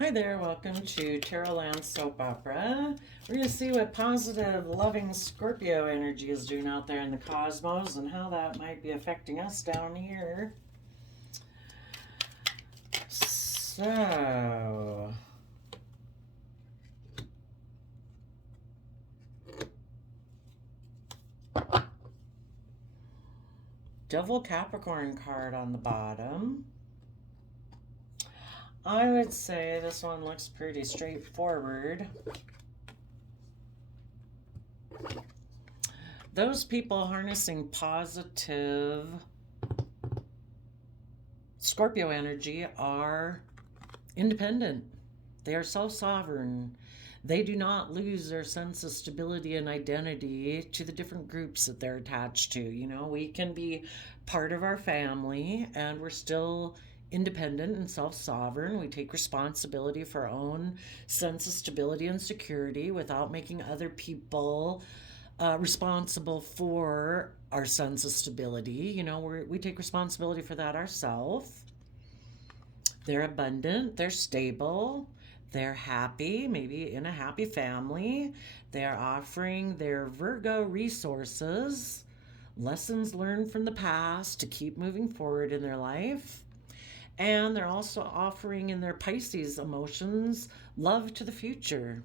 Hi there, welcome to Tarot Land Soap Opera. We're going to see what positive, loving Scorpio energy is doing out there in the cosmos and how that might be affecting us down here. So, Devil Capricorn card on the bottom. I would say this one looks pretty straightforward. Those people harnessing positive Scorpio energy are independent. They are self sovereign. They do not lose their sense of stability and identity to the different groups that they're attached to. You know, we can be part of our family and we're still independent and self sovereign. We take responsibility for our own sense of stability and security without making other people responsible for our sense of stability. You know, we take responsibility for that ourselves. They're abundant, they're stable, they're happy, maybe in a happy family. They're offering their Virgo resources, lessons learned from the past to keep moving forward in their life. And they're also offering in their Pisces emotions love to the future.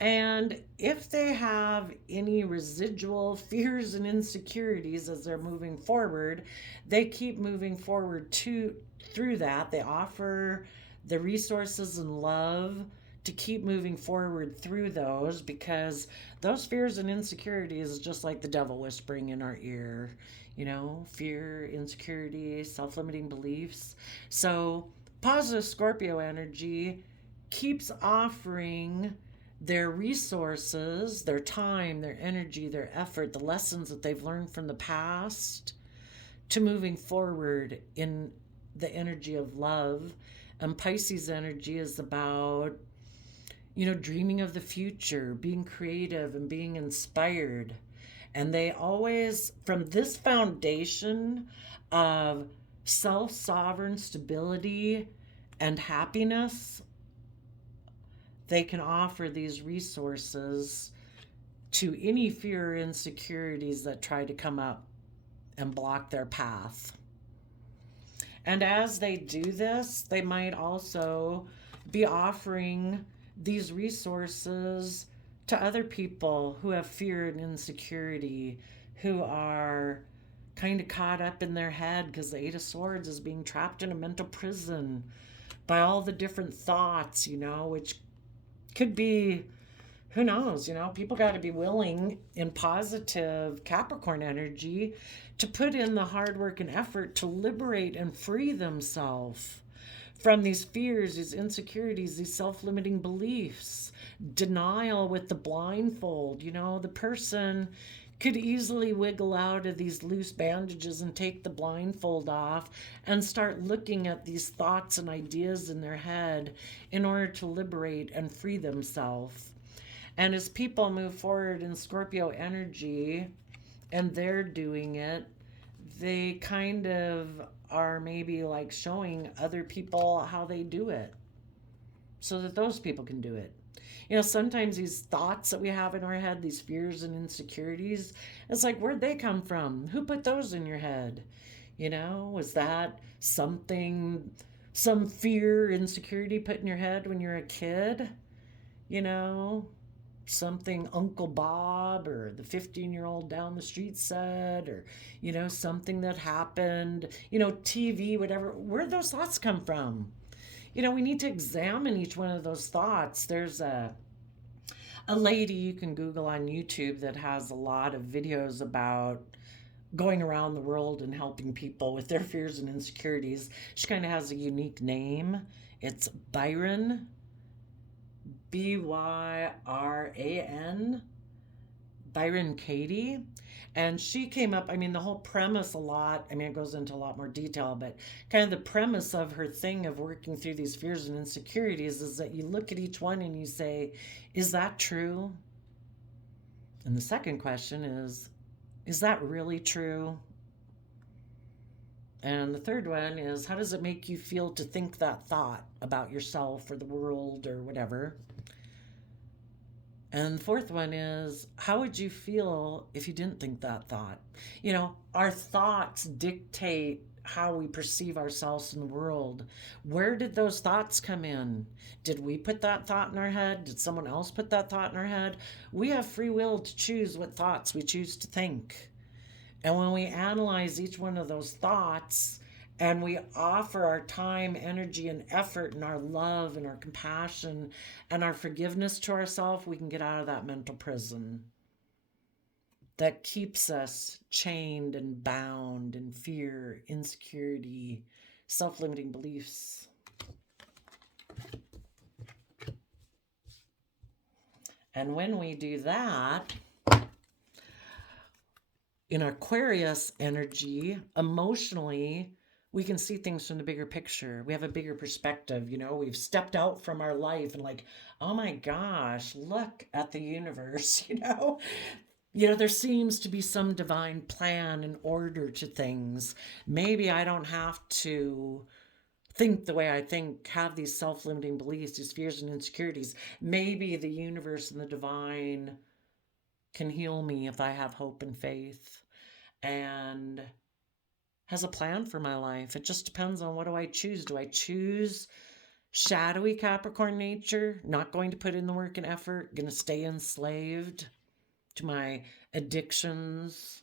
And if they have any residual fears and insecurities as they're moving forward, they keep moving forward through that. They offer the resources and love to keep moving forward through those, because those fears and insecurities is just like the devil whispering in our ear, you know, fear, insecurity, self-limiting beliefs. So positive Scorpio energy keeps offering their resources, their time, their energy, their effort, the lessons that they've learned from the past to moving forward in the energy of love. And Pisces energy is about, you know, dreaming of the future, being creative and being inspired. And they always, from this foundation of self sovereign stability and happiness, they can offer these resources to any fear or insecurities that try to come up and block their path. And as they do this, they might also be offering these resources to other people who have fear and insecurity, who are kind of caught up in their head because the Eight of Swords is being trapped in a mental prison by all the different thoughts, you know, which could be, who knows, you know, people got to be willing in positive Capricorn energy to put in the hard work and effort to liberate and free themselves from these fears, these insecurities, these self-limiting beliefs, denial with the blindfold. You know, the person could easily wiggle out of these loose bandages and take the blindfold off and start looking at these thoughts and ideas in their head in order to liberate and free themselves. And as people move forward in Scorpio energy and they're doing it, they kind of are maybe like showing other people how they do it so that those people can do it. You know, sometimes these thoughts that we have in our head, these fears and insecurities, it's like, where'd they come from? Who put those in your head? You know, was that something, some fear, insecurity put in your head when you're a kid? You know, something Uncle Bob or the 15-year-old down the street said, or, you know, something that happened, you know, TV, whatever. Where did those thoughts come from? You know, we need to examine each one of those thoughts. There's a lady you can Google on YouTube that has a lot of videos about going around the world and helping people with their fears and insecurities. She kind of has a unique name. It's Byron, Byran, Byron Katie. And she came up, I mean, the whole premise a lot, I mean, it goes into a lot more detail, but kind of the premise of her thing of working through these fears and insecurities is that you look at each one and you say, is that true? And the second question is that really true? And the third one is, how does it make you feel to think that thought about yourself or the world or whatever? And the fourth one is, how would you feel if you didn't think that thought? Our thoughts dictate how we perceive ourselves in the world. Where did those thoughts come in? Did we put that thought in our head? Did someone else put that thought in our head? We have free will to choose what thoughts we choose to think. And when we analyze each one of those thoughts and we offer our time, energy, and effort, and our love, and our compassion, and our forgiveness to ourselves, we can get out of that mental prison that keeps us chained and bound in fear, insecurity, self limiting beliefs. And when we do that, in Aquarius energy, emotionally, we can see things from the bigger picture. We have a bigger perspective. We've stepped out from our life and, like, oh my gosh, look at the universe. There seems to be some divine plan and order to things. Maybe I don't have to think the way I think, have these self-limiting beliefs, these fears and insecurities. Maybe the universe and the divine can heal me if I have hope and faith, and has a plan for my life. It just depends on, what do I choose? Do I choose shadowy Capricorn nature, not going to put in the work and effort, going to stay enslaved to my addictions,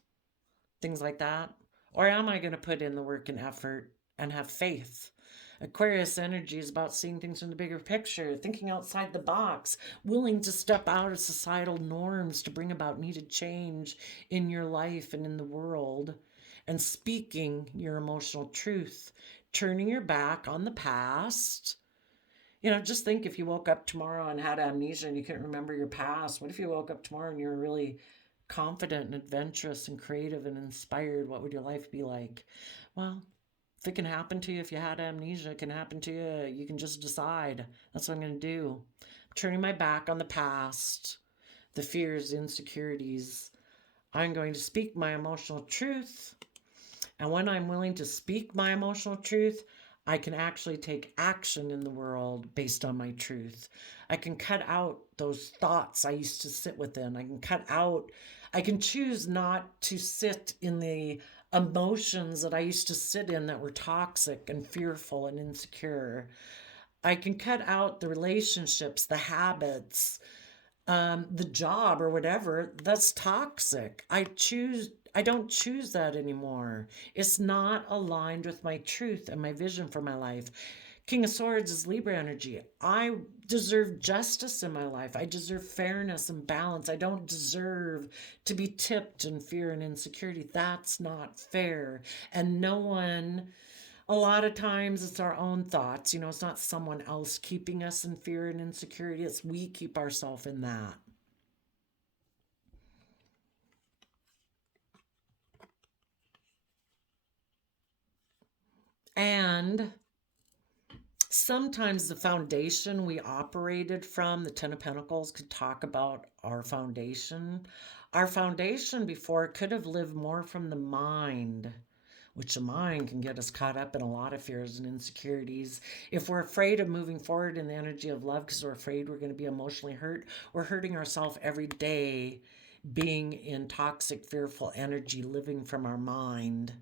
things like that? Or am I going to put in the work and effort and have faith? Aquarius energy is about seeing things from the bigger picture, thinking outside the box, willing to step out of societal norms to bring about needed change in your life and in the world, and speaking your emotional truth, turning your back on the past. Just think, if you woke up tomorrow and had amnesia and you couldn't remember your past. What if you woke up tomorrow and you were really confident and adventurous and creative and inspired? What would your life be like? Well, if it can happen to you, if you had amnesia, it can happen to you. You can just decide. That's what I'm going to do. I'm turning my back on the past, the fears, the insecurities. I'm going to speak my emotional truth. And when I'm willing to speak my emotional truth, I can actually take action in the world based on my truth. I can cut out those thoughts I used to sit within. I can choose not to sit in the emotions that I used to sit in that were toxic and fearful and insecure. I can cut out the relationships, the habits, the job or whatever that's toxic. I don't choose that anymore. It's not aligned with my truth and my vision for my life. King of Swords is Libra energy. I deserve justice in my life. I deserve fairness and balance. I don't deserve to be tipped in fear and insecurity. That's not fair. And no one, a lot of times it's our own thoughts. It's not someone else keeping us in fear and insecurity. It's we keep ourselves in that. And sometimes the foundation we operated from, the Ten of Pentacles could talk about our foundation. Our foundation before could have lived more from the mind, which the mind can get us caught up in a lot of fears and insecurities. If we're afraid of moving forward in the energy of love because we're afraid we're going to be emotionally hurt, we're hurting ourselves every day, being in toxic, fearful energy, living from our mind.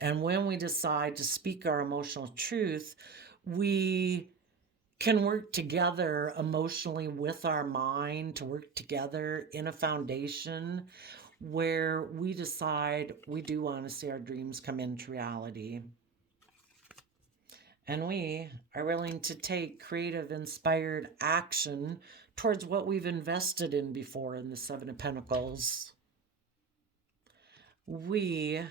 And when we decide to speak our emotional truth, we can work together emotionally with our mind to work together in a foundation where we decide we do want to see our dreams come into reality. And we are willing to take creative, inspired action towards what we've invested in before in the Seven of Pentacles. We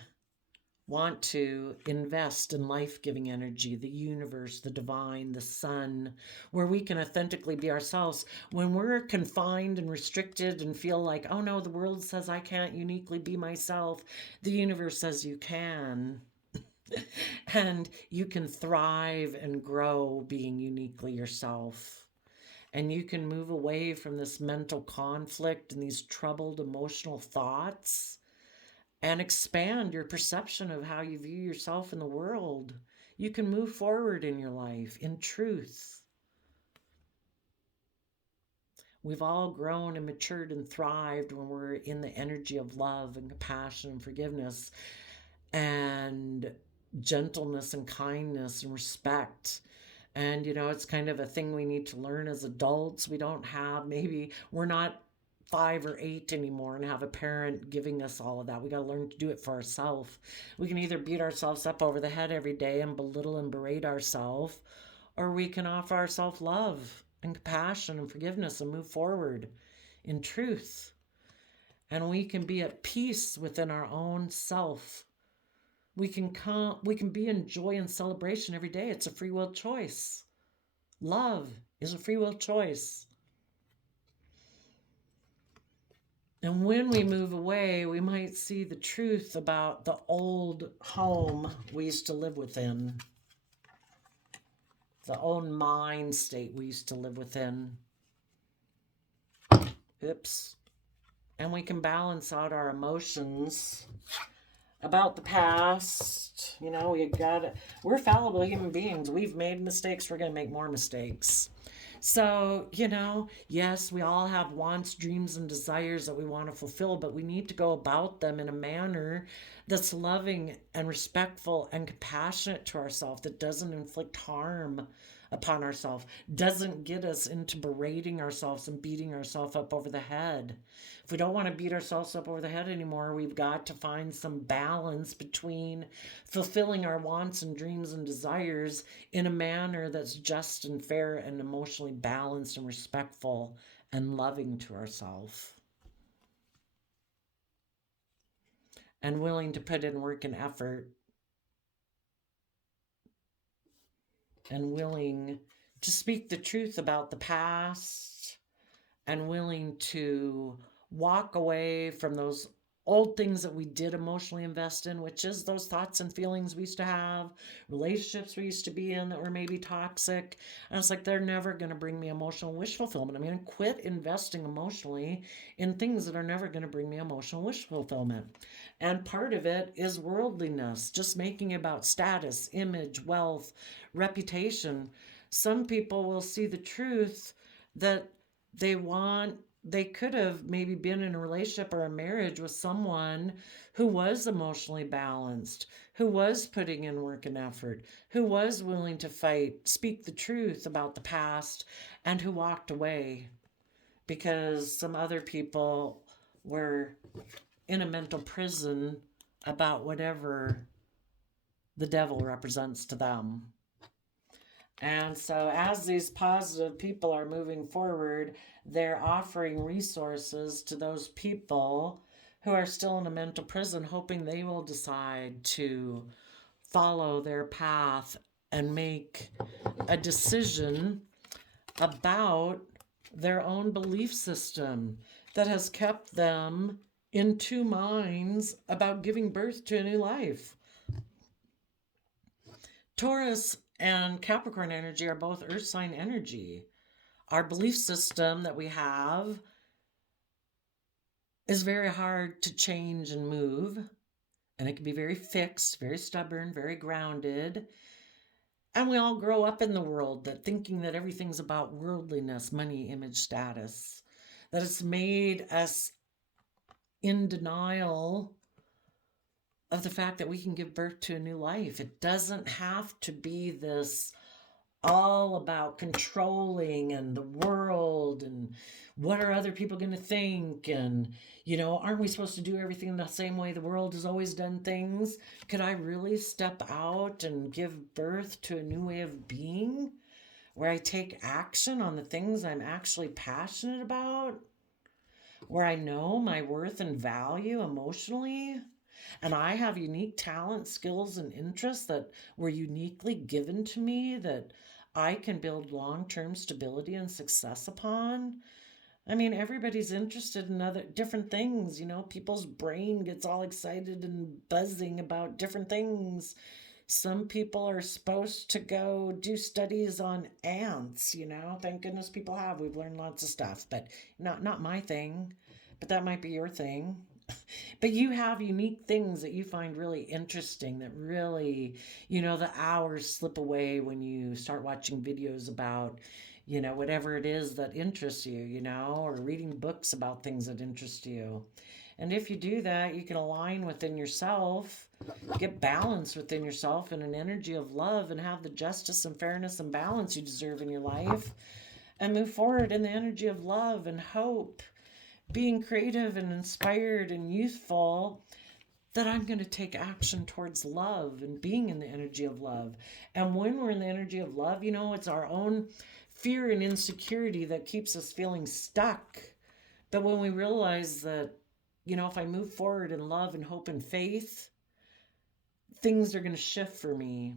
want to invest in life-giving energy, the universe, the divine, the sun, where we can authentically be ourselves. When we're confined and restricted and feel like, oh no, the world says I can't uniquely be myself, the universe says you can. And you can thrive and grow being uniquely yourself. And you can move away from this mental conflict and these troubled emotional thoughts and expand your perception of how you view yourself in the world. You can move forward in your life in truth. We've all grown and matured and thrived when we're in the energy of love and compassion and forgiveness and gentleness and kindness and respect. And, it's kind of a thing we need to learn as adults. We don't have, maybe we're not 5 or 8 anymore and have a parent giving us all of that. We got to learn to do it for ourselves. We can either beat ourselves up over the head every day and belittle and berate ourselves, or we can offer ourselves love and compassion and forgiveness and move forward in truth. And we can be at peace within our own self. We can be in joy and celebration every day. It's a free will choice. Love is a free will choice. And when we move away, we might see the truth about the old home we used to live within, the old mind state we used to live within. Oops. And we can balance out our emotions about the past. We're fallible human beings. We've made mistakes. We're going to make more mistakes. So, yes, we all have wants, dreams, and desires that we want to fulfill, but we need to go about them in a manner that's loving and respectful and compassionate to ourselves, that doesn't inflict harm upon ourselves, doesn't get us into berating ourselves and beating ourselves up over the head. If we don't want to beat ourselves up over the head anymore, we've got to find some balance between fulfilling our wants and dreams and desires in a manner that's just and fair and emotionally balanced and respectful and loving to ourselves. And willing to put in work and effort. And willing to speak the truth about the past. And willing to walk away from those old things that we did emotionally invest in, which is those thoughts and feelings we used to have, relationships we used to be in that were maybe toxic. And it's like, they're never going to bring me emotional wish fulfillment. I'm going to quit investing emotionally in things that are never going to bring me emotional wish fulfillment. And part of it is worldliness, just making it about status, image, wealth, reputation. Some people will see the truth that they could have maybe been in a relationship or a marriage with someone who was emotionally balanced, who was putting in work and effort, who was willing to fight, speak the truth about the past, and who walked away because some other people were in a mental prison about whatever the devil represents to them. And so as these positive people are moving forward, they're offering resources to those people who are still in a mental prison, hoping they will decide to follow their path and make a decision about their own belief system that has kept them in two minds about giving birth to a new life. Taurus and Capricorn energy are both earth sign energy. Our belief system that we have is very hard to change and move, and it can be very fixed, very stubborn, very grounded. And we all grow up in the world that thinking that everything's about worldliness, money, image, status, that it's made us in denial of the fact that we can give birth to a new life. It doesn't have to be this all about controlling and the world and what are other people going to think, and aren't we supposed to do everything the same way the world has always done things? Could I really step out and give birth to a new way of being where I take action on the things I'm actually passionate about, where I know my worth and value emotionally, and I have unique talents, skills, and interests that were uniquely given to me that I can build long-term stability and success upon? I mean, everybody's interested in other different things. People's brain gets all excited and buzzing about different things. Some people are supposed to go do studies on ants, Thank goodness people have. We've learned lots of stuff, but not my thing. But that might be your thing. But you have unique things that you find really interesting that really, the hours slip away when you start watching videos about, whatever it is that interests you, or reading books about things that interest you. And if you do that, you can align within yourself, get balance within yourself in an energy of love, and have the justice and fairness and balance you deserve in your life, and move forward in the energy of love and hope, being creative and inspired and youthful, that I'm going to take action towards love and being in the energy of love. And when we're in the energy of love, it's our own fear and insecurity that keeps us feeling stuck. But when we realize that, if I move forward in love and hope and faith, things are going to shift for me.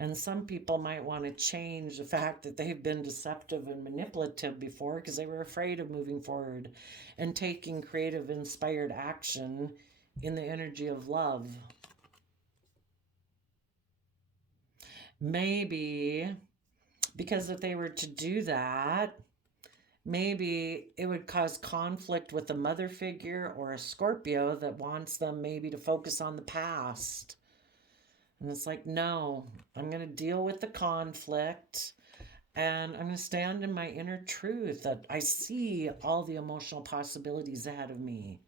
And some people might want to change the fact that they've been deceptive and manipulative before because they were afraid of moving forward and taking creative, inspired action in the energy of love. Maybe because if they were to do that, maybe it would cause conflict with a mother figure or a Scorpio that wants them maybe to focus on the past. And it's like, no, I'm going to deal with the conflict, and I'm going to stand in my inner truth that I see all the emotional possibilities ahead of me.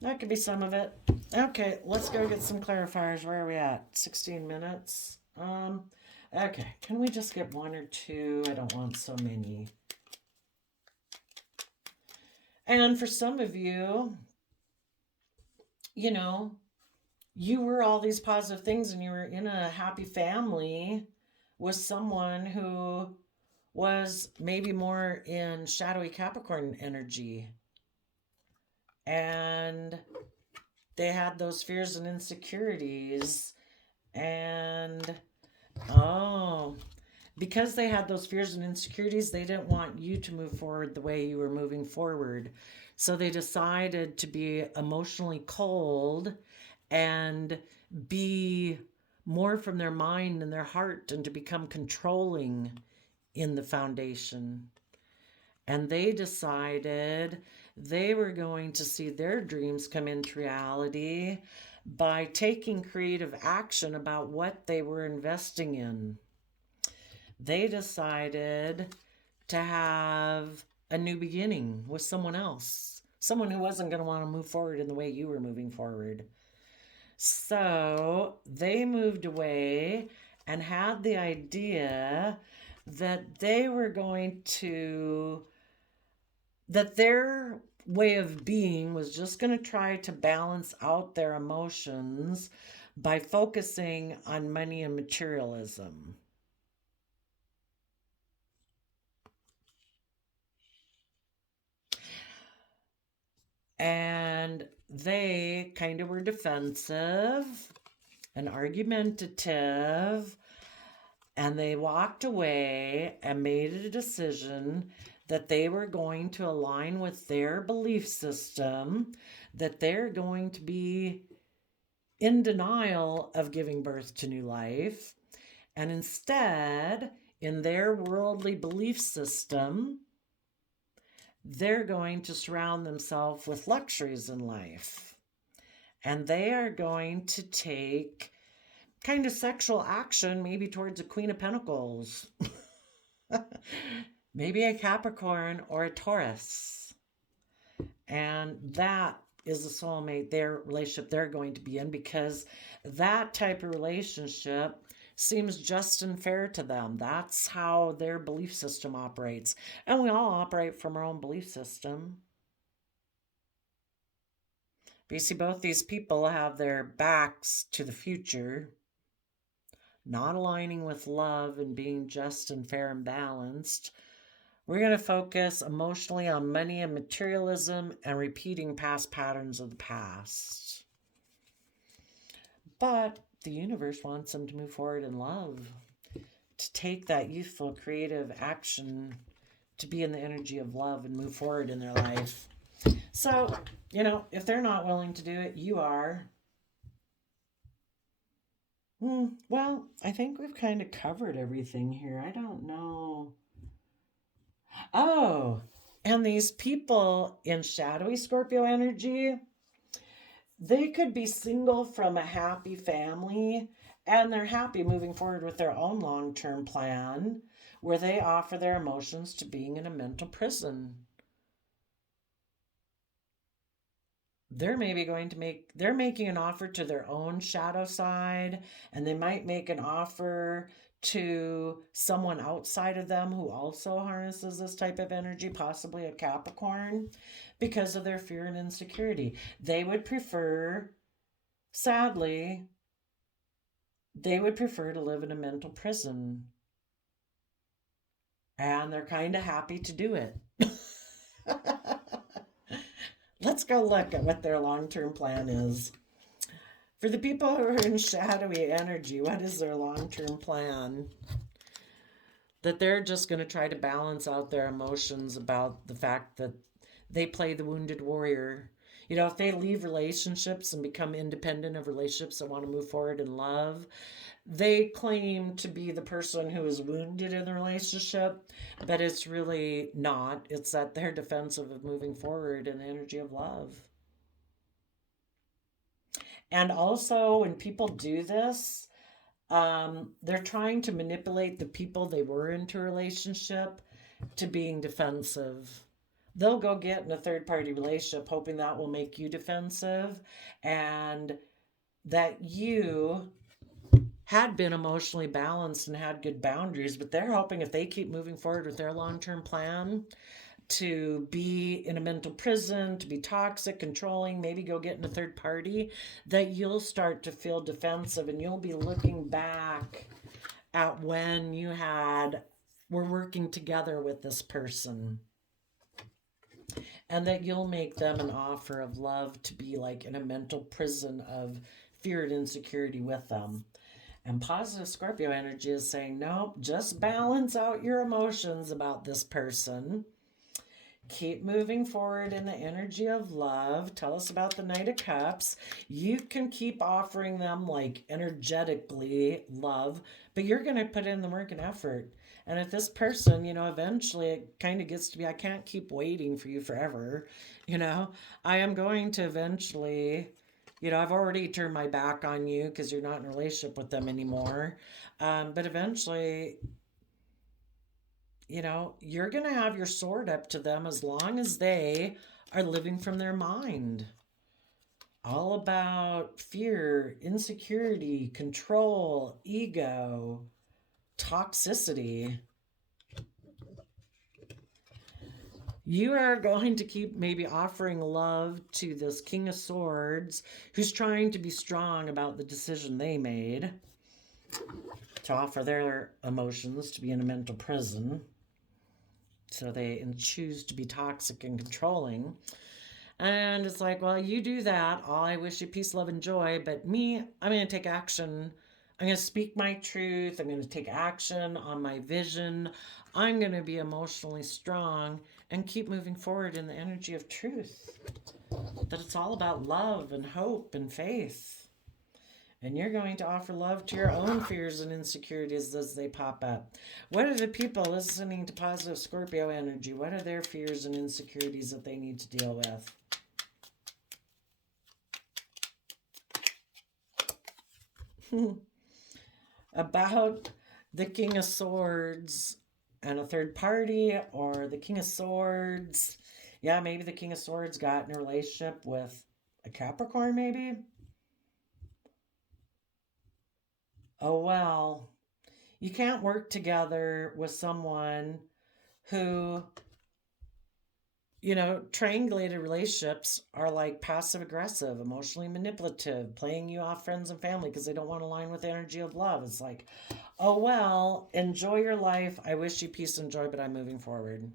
That could be some of it. Okay, let's go get some clarifiers. Where are we at? 16 minutes. Okay, can we just get one or two? I don't want so many. And for some of you, you were all these positive things and you were in a happy family with someone who was maybe more in shadowy Capricorn energy. And they had those fears and insecurities. And, because they had those fears and insecurities, they didn't want you to move forward the way you were moving forward. So they decided to be emotionally cold and be more from their mind and their heart, and to become controlling in the foundation. And they decided they were going to see their dreams come into reality by taking creative action about what they were investing in. They decided to have a new beginning with someone else, someone who wasn't going to want to move forward in the way you were moving forward. So they moved away and had the idea that they were going to, that their way of being was just going to try to balance out their emotions by focusing on money and materialism. And they kind of were defensive and argumentative, and they walked away and made a decision that they were going to align with their belief system, that they're going to be in denial of giving birth to new life, and instead, in their worldly belief system, they're going to surround themselves with luxuries in life. And they are going to take kind of sexual action, maybe towards a Queen of Pentacles, maybe a Capricorn or a Taurus. And that is the soulmate, their relationship they're going to be in, because that type of relationship seems just and fair to them. That's how their belief system operates. And we all operate from our own belief system. But you see, both these people have their backs to the future, not aligning with love and being just and fair and balanced. We're going to focus emotionally on money and materialism and repeating past patterns of the past. But the universe wants them to move forward in love, to take that youthful, creative action, to be in the energy of love and move forward in their life. So, if they're not willing to do it, you are. Well, I think we've kind of covered everything here. I don't know. Oh, And these people in shadowy Scorpio energy, they could be single from a happy family, and they're happy moving forward with their own long term plan where they offer their emotions to being in a mental prison. They're making an offer to their own shadow side, and they might make an offer to someone outside of them who also harnesses this type of energy, possibly a Capricorn, because of their fear and insecurity. They would prefer, sadly, they would prefer to live in a mental prison, and they're kind of happy to do it. Let's go look at what their long term plan is. For the people who are in shadowy energy, what is their long term plan? That they're just going to try to balance out their emotions about the fact that they play the wounded warrior. You know, if they leave relationships and become independent of relationships that want to move forward in love, they claim to be the person who is wounded in the relationship, but it's really not. It's that they're defensive of moving forward in the energy of love. And also, when people do this, they're trying to manipulate the people they were into a relationship to being defensive. They'll go get in a third party relationship hoping that will make you defensive and that you had been emotionally balanced and had good boundaries, but they're hoping if they keep moving forward with their long term plan to be in a mental prison, to be toxic, controlling, maybe go get in a third party, that you'll start to feel defensive and you'll be looking back at when you were working together with this person. And that you'll make them an offer of love to be like in a mental prison of fear and insecurity with them. And positive Scorpio energy is saying, nope, just balance out your emotions about this person. Keep moving forward in the energy of love. Tell us about the Knight of Cups. You can keep offering them like energetically love, but you're going to put in the work and effort. And if this person, eventually it kind of gets to be, I can't keep waiting for you forever. I am going to eventually, I've already turned my back on you because you're not in a relationship with them anymore. But eventually, you're going to have your sword up to them as long as they are living from their mind. All about fear, insecurity, control, ego, toxicity. You are going to keep maybe offering love to this King of Swords who's trying to be strong about the decision they made to offer their emotions to be in a mental prison. So they choose to be toxic and controlling. And it's like, well, you do that. All I wish you peace, love, and joy. But me, I'm going to take action. I'm going to speak my truth. I'm going to take action on my vision. I'm going to be emotionally strong and keep moving forward in the energy of truth. That it's all about love and hope and faith. And you're going to offer love to your own fears and insecurities as they pop up. What are the people listening to positive Scorpio energy? What are their fears and insecurities that they need to deal with? About the King of Swords and a third party, or the King of Swords. Yeah, maybe the King of Swords got in a relationship with a Capricorn, maybe. Oh, well, you can't work together with someone who, triangulated relationships are like passive aggressive, emotionally manipulative, playing you off friends and family because they don't want to align with the energy of love. It's like, oh, well, enjoy your life. I wish you peace and joy, but I'm moving forward.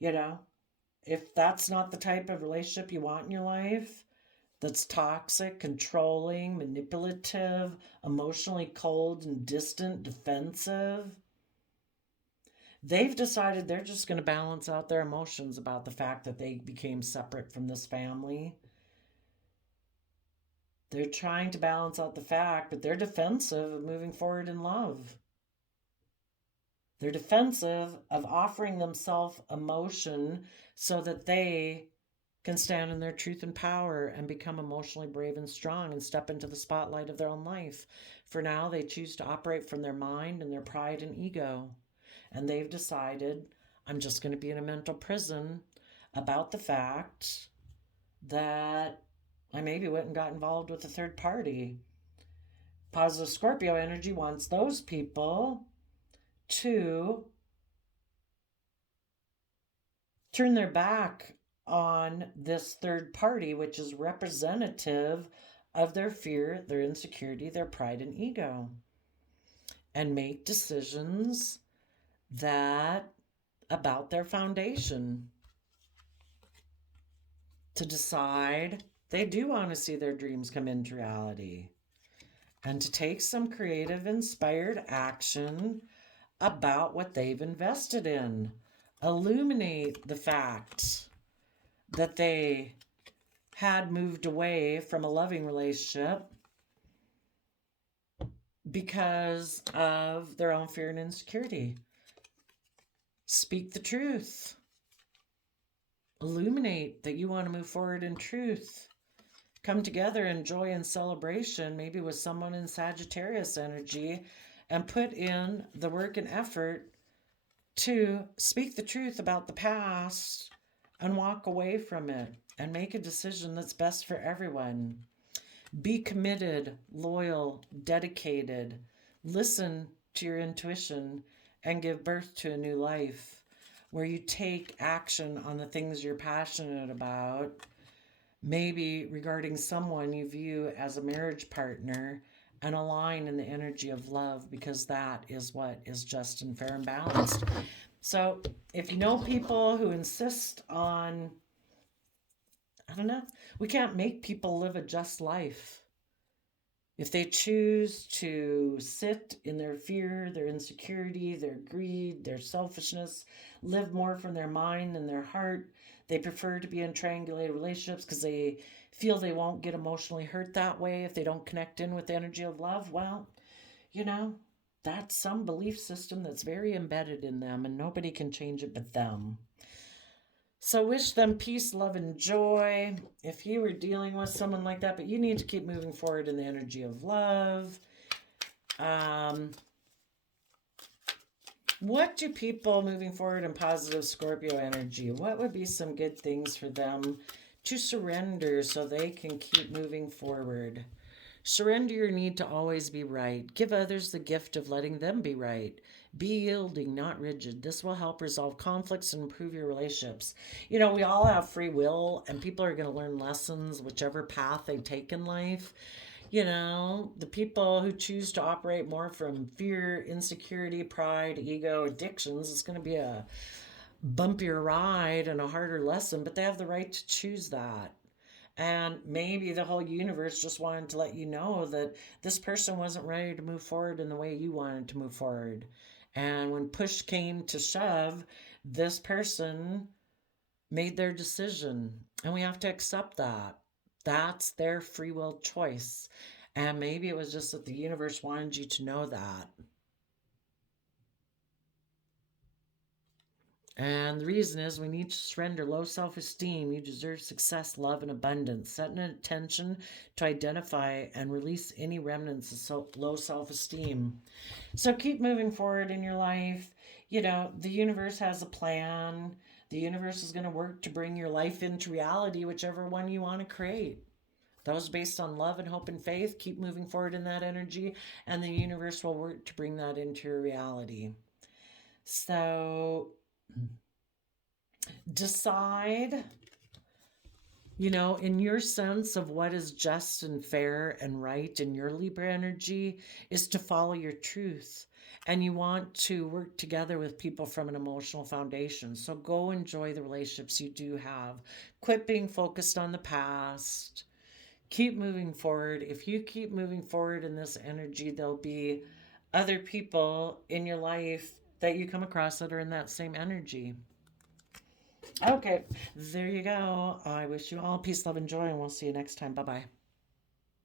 If that's not the type of relationship you want in your life, that's toxic, controlling, manipulative, emotionally cold and distant, defensive, they've decided they're just going to balance out their emotions about the fact that they became separate from this family. They're trying to balance out the fact, but they're defensive of moving forward in love. They're defensive of offering themselves emotion so that they can stand in their truth and power and become emotionally brave and strong and step into the spotlight of their own life. For now, they choose to operate from their mind and their pride and ego. And they've decided, I'm just going to be in a mental prison about the fact that I maybe went and got involved with a third party. Positive Scorpio energy wants those people to turn their back on this third party, which is representative of their fear, their insecurity, their pride, and ego, and make decisions that about their foundation, to decide they do want to see their dreams come into reality, and to take some creative, inspired action about what they've invested in. Illuminate the fact that they had moved away from a loving relationship because of their own fear and insecurity. Speak the truth. Illuminate that you want to move forward in truth. Come together in joy and celebration, maybe with someone in Sagittarius energy, and put in the work and effort to speak the truth about the past and walk away from it and make a decision that's best for everyone. Be committed, loyal, dedicated. Listen to your intuition and give birth to a new life where you take action on the things you're passionate about, maybe regarding someone you view as a marriage partner, and align in the energy of love, because that is what is just and fair and balanced. So if you know people who insist on, I don't know, we can't make people live a just life. If they choose to sit in their fear, their insecurity, their greed, their selfishness, live more from their mind than their heart, they prefer to be in triangulated relationships because they feel they won't get emotionally hurt that way if they don't connect in with the energy of love. Well, you know, that's some belief system that's very embedded in them, and nobody can change it but them. So wish them peace, love, and joy if you were dealing with someone like that, but you need to keep moving forward in the energy of love. What do people moving forward in positive Scorpio energy, what would be some good things for them to surrender so they can keep moving forward? Surrender your need to always be right. Give others the gift of letting them be right. Be yielding, not rigid. This will help resolve conflicts and improve your relationships. You know, we all have free will, and people are going to learn lessons whichever path they take in life. You know, the people who choose to operate more from fear, insecurity, pride, ego, addictions, it's going to be a bumpier ride and a harder lesson, but they have the right to choose that. And maybe the whole universe just wanted to let you know that this person wasn't ready to move forward in the way you wanted to move forward. And when push came to shove, this person made their decision. And we have to accept that. That's their free will choice. And maybe it was just that the universe wanted you to know that. And the reason is we need to surrender low self-esteem. You deserve success, love, and abundance. Set an intention to identify and release any remnants of low self-esteem. So keep moving forward in your life. You know, the universe has a plan. The universe is going to work to bring your life into reality, whichever one you want to create. Those based on love and hope and faith, keep moving forward in that energy, and the universe will work to bring that into your reality. So decide, you know, in your sense of what is just and fair and right in your Libra energy is to follow your truth. And you want to work together with people from an emotional foundation. So go enjoy the relationships you do have. Quit being focused on the past. Keep moving forward. If you keep moving forward in this energy, there'll be other people in your life that you come across that are in that same energy. Okay, there you go. I wish you all peace, love, and joy, and we'll see you next time. Bye-bye.